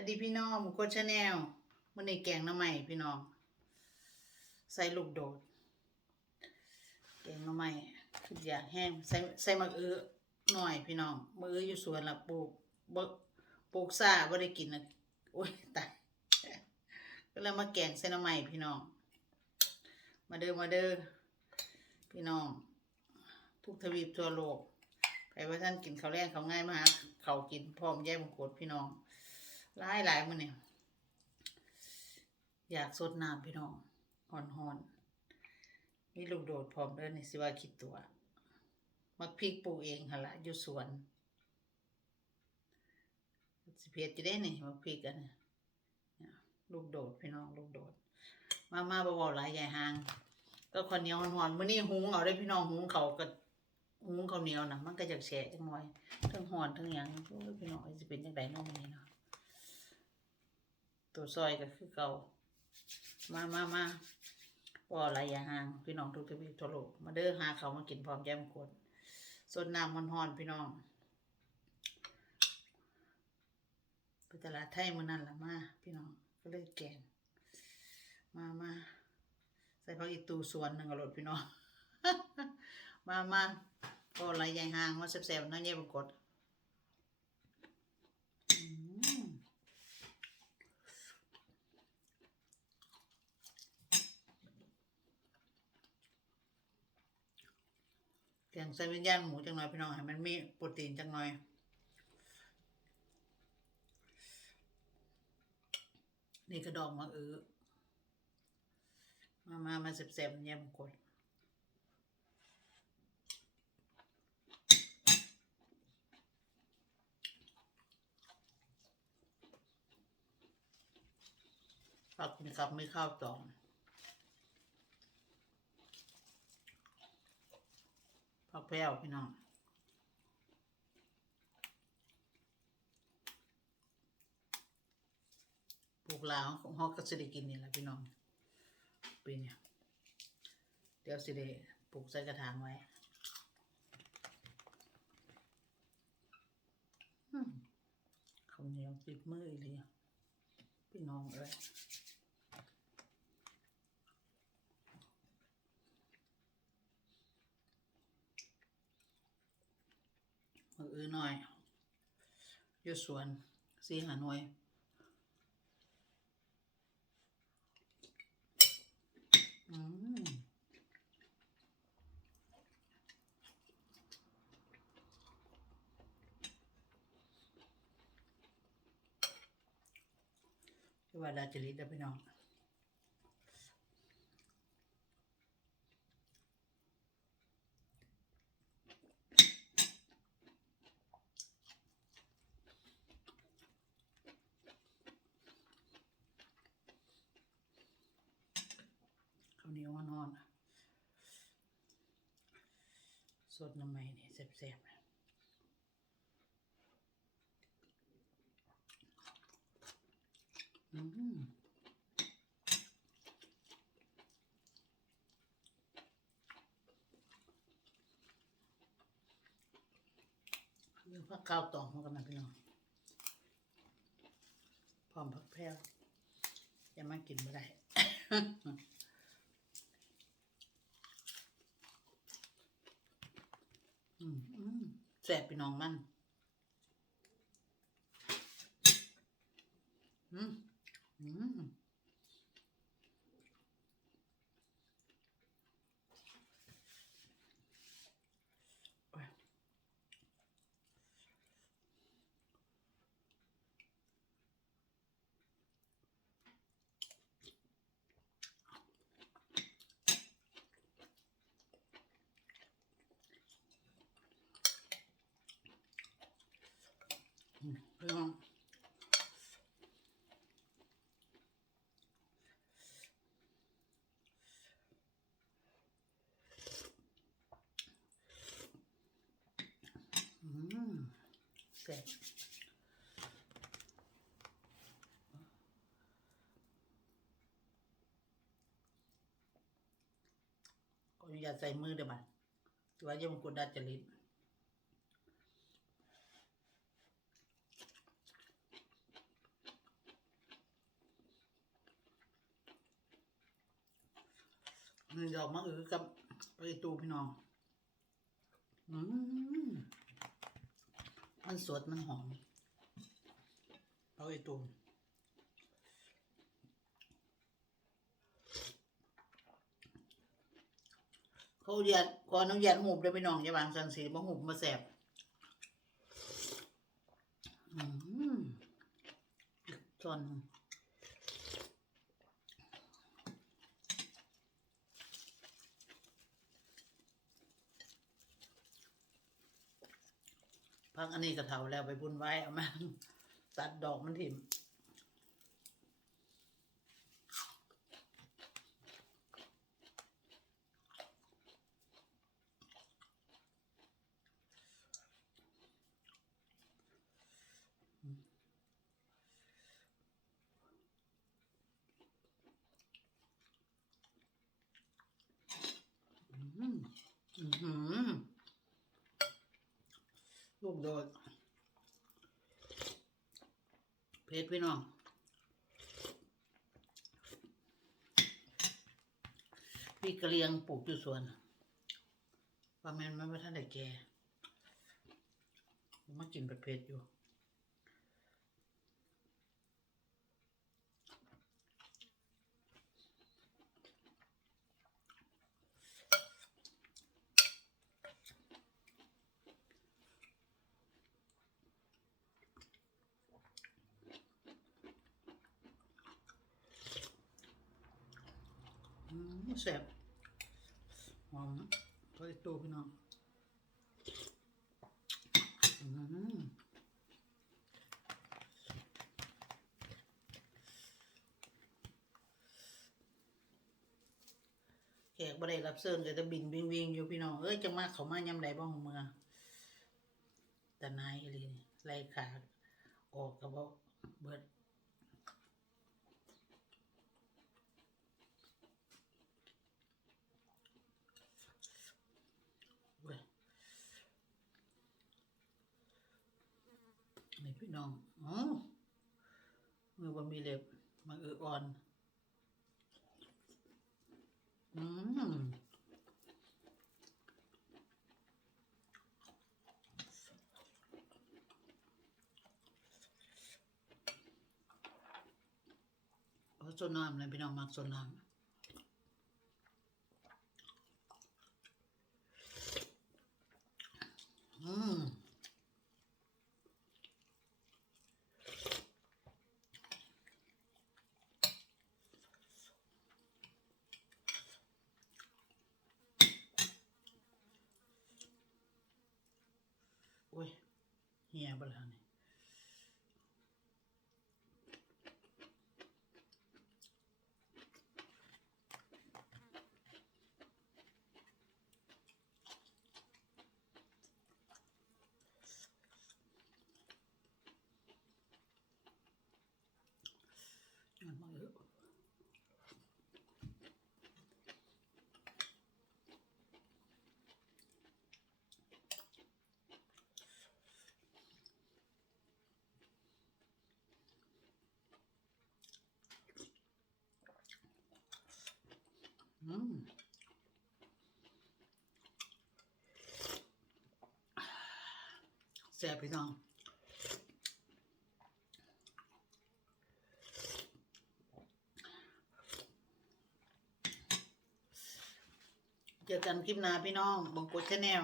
วัสดีพี่น้องหมุกชาแนลมื่อในแกงน้ำใหม่พี่น้อง ใส่ลูกโดด แกงน้ำใหม่คืออยากแห้งใส่ใส่มะเอือหน่อยพี่น้องมะเอืออยู่สวนละปลูกบ่ปลูกซาบ่ได้กินนะโอ้ยตายก็เลยมาแกงใส่น้ำใหม่พี่น้อง มาเด้อมาเด้อพี่น้อง ทุกทวีปทั่วโลกใครว่าท่านกินข้าวแรงข้าง่ายมากเขากินพร้อมแย่มงกดพี่น้อง หลายหลายมื้อเนี่ยอยากสดน้ำพี่น้องหอนหอนมีลูกโดดพร้อมเด้อนี่สิว่าคิดตัว มักพริกปลูกเองหั่นละอยู่สวน สิเผ็ดจะได้นี่มักพริกอันนี่ลูกโดดพี่น้องลูกโดด มามาบ่เว้าหลายใหญ่หางก็ข้าวเหนียวหอนมื้อนี้หุงเอาได้พี่น้องหุงเขาก็หุงข้าวเหนียวนะมันก็จักแฉะจังหน่อยทั้งหอนทั้งหยังพี่น้องสิเป็นจังไดเนาะมื้อนี้เนาะ ตัวซอยก็คือเก่า มามามาบ่หลายอย่าห่าง พี่น้องทุกทวีทั่วโลกมาเด้อหาเขามากินพร้อมแย้มคนสดน้ำร้อนพี่น้องไปตลาดไทยมื้อนั้นละมา พี่น้องก็เลยแกงมามาใส่ผักอีตูสวนหนึ่งก็รถพี่น้อง มามาก็หลายใหญ่ห่างมาแซ่บๆเนาะแย่บกดอืม แกง ใส่วิญญาณหมูจังหน่อยพี่น้องให้มันมีโปรตีนจังหน่อยนี่กระดองมาเออมามามาเสบๆแยมกดฝากกินครับไม่ข้าวตอง ผัก แพรวพี่น้องปลูกลาวของฮอกก็สิได้กินนี่แหละพี่น้องปีนี้เดี๋ยวสิได้ปลูกใส่กระถางไว้ข้าวเหนียวติดมือเลยพี่น้องเอ้ย มื ออื้อหน่อยอยู่สวนสีหาหน่วยอืมว่าดาจริตเด้อพี่น้อง เหนียวอ่อนๆสดน้ำใหม่นี่แซ่บๆนะอืมเรื่องผักข้าวต่อมันกันนะพี่น้องพร้อมผักแพรวยังมากินไม่ได้ อืมอืม แสบไปน้องมัน อืม อืม Все. Con nhà dày mưa đây mà. Tôi bây giờ mình cũng đã trở lên. ดอกมะอือกับไอตูพี่น้อง อืม มันสดมันหอม เอาไอ้ตูมเขาเรียนขออนุญาตหูบด้วยพี่น้องอย่าวางสันสีมาหูบมาแสบอืมจอนหนึ่ง อันนี้กระเถาแล้วไปบุญไว้เอามาตัดดอกมันถิ่ม อืมอื้อหือลูก โดดเพชรพี่น้องพี่กระเลียงปลูกอยู่สวนประมาณมันว่าท่านได้แก่มากินแบบเพชรอยู่ แซ่บหอมตัวไอ้ตัวพี่น้องแขกบ่ได้รับเชิญก็จะบินวิ่งวิ่งอยู่พี่น้อง เอ้ยจังมาเขามายำใดบ้างของเมืองแต่นายอีหลีนี่ไล่ขาออกกับบ่เบิด เว้ยนี่ พี่น้องอ๋อมือบ่มีเล็บมาเอออ่อน อืมเพราะโซนน้ำเลยพี่น้องมักโซนน้ำอืม โอ้ย เฮียบ แซ่บพี่น้องเจอกันคลิปหน้าพี่น้องบงกดชาแนล